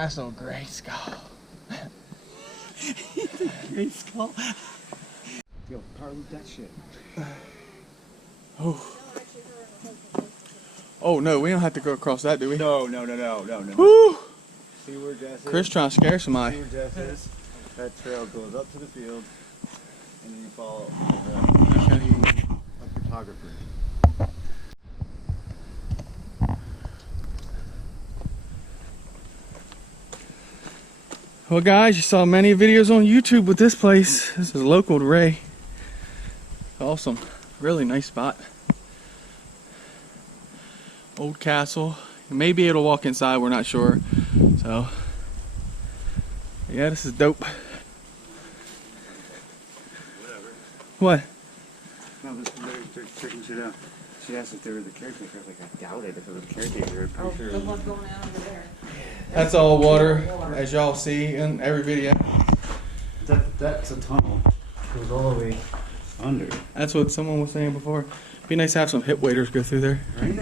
International Gray Skull. Gray Skull. Yo, power loop that shit. Oh. Oh no, we don't have to go across that, do we? No. Woo! See where Jess is? Chris trying to scare somebody. See where Jess is? That trail goes up to the field, and then you follow a photographer. Well guys, you saw many videos on YouTube with this place. This is local to Ray. Awesome. Really nice spot. Old castle. You may be able to walk inside, we're not sure. So, yeah, this is dope. Whatever. What? No, they're checking shit out. She asked if they were the caretaker. I was like, I doubt it if it was the caretaker. Oh, the one going out over there. That's all water, as y'all see in every video. That's a tunnel. It goes all the way under. That's what someone was saying before. Be nice to have some hip waders go through there. Right?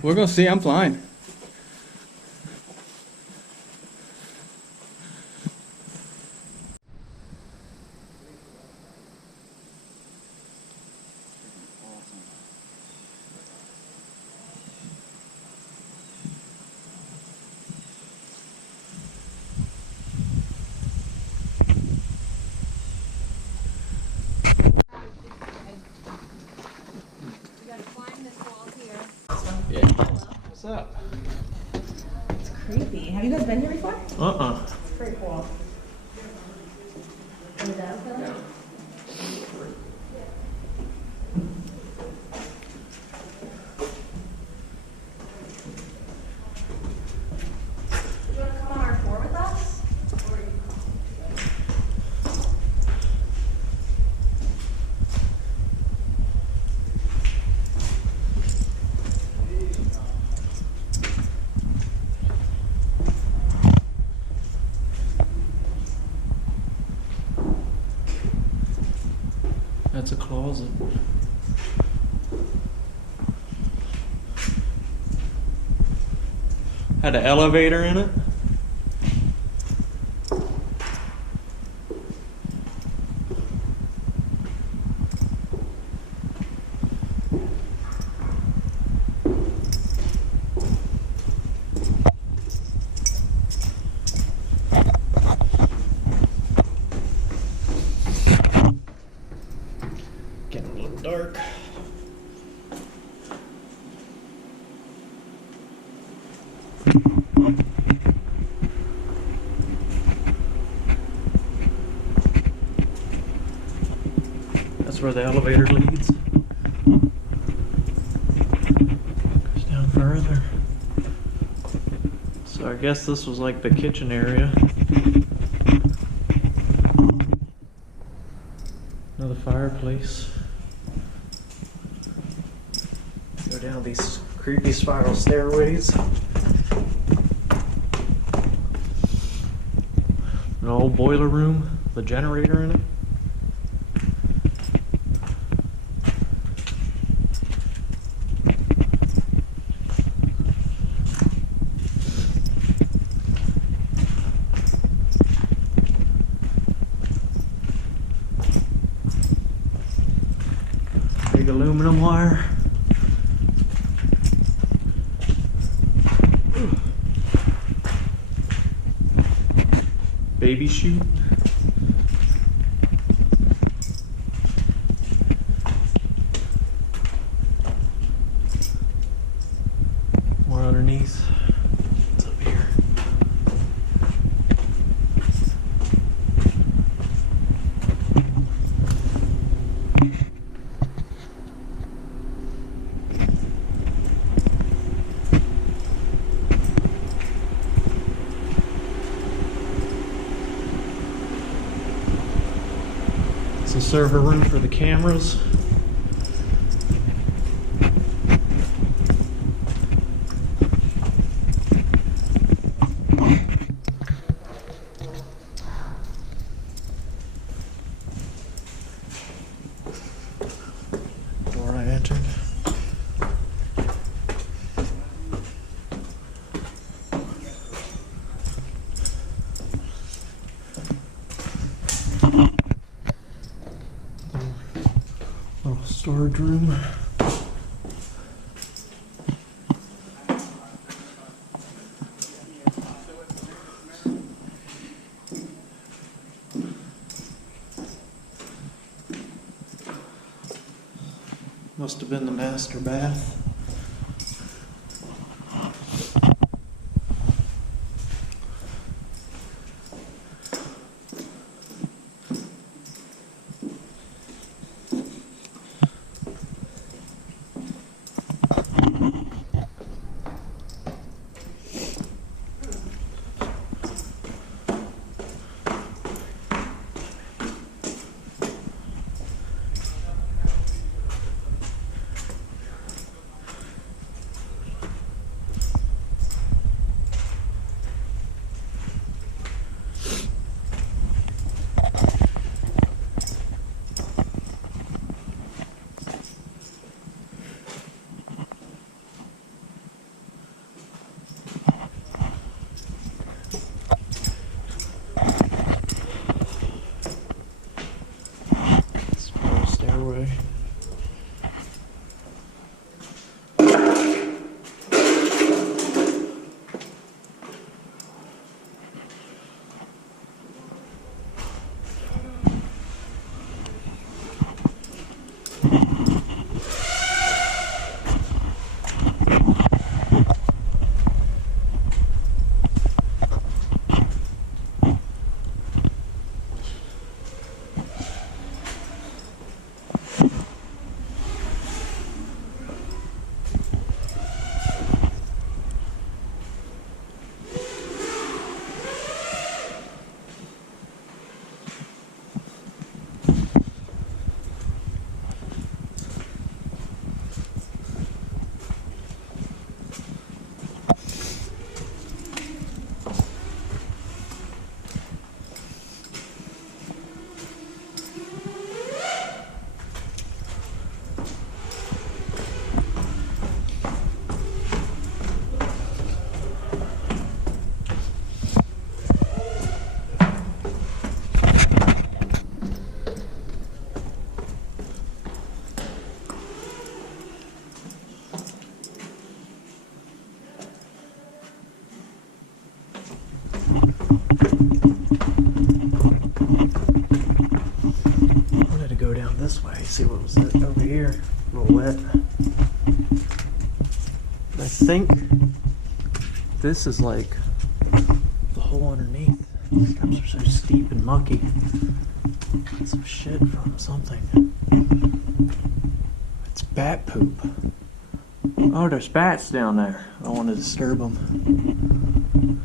We're gonna see, I'm flying. Yeah. What's up? It's creepy. Have you guys been here before? It's Pretty cool. Yeah. You want to come on our tour with us? That's a closet. Had an elevator in it. Getting a little dark. That's where the elevator leads. Goes down further. So I guess this was like the kitchen area. Another fireplace. Go down these creepy spiral stairways. An old boiler room, the generator in it. Big aluminum wire. Baby chute. More underneath. What's up here? It's a server room for the cameras. Door I entered. Little storage room. Must have been the master bath. Stairway. Wanted to go down this way, see what was it over here. A little wet. I think this is like the hole underneath. These steps are so steep and mucky. Some shit from something. It's bat poop. Oh, there's bats down there. I don't want to disturb them.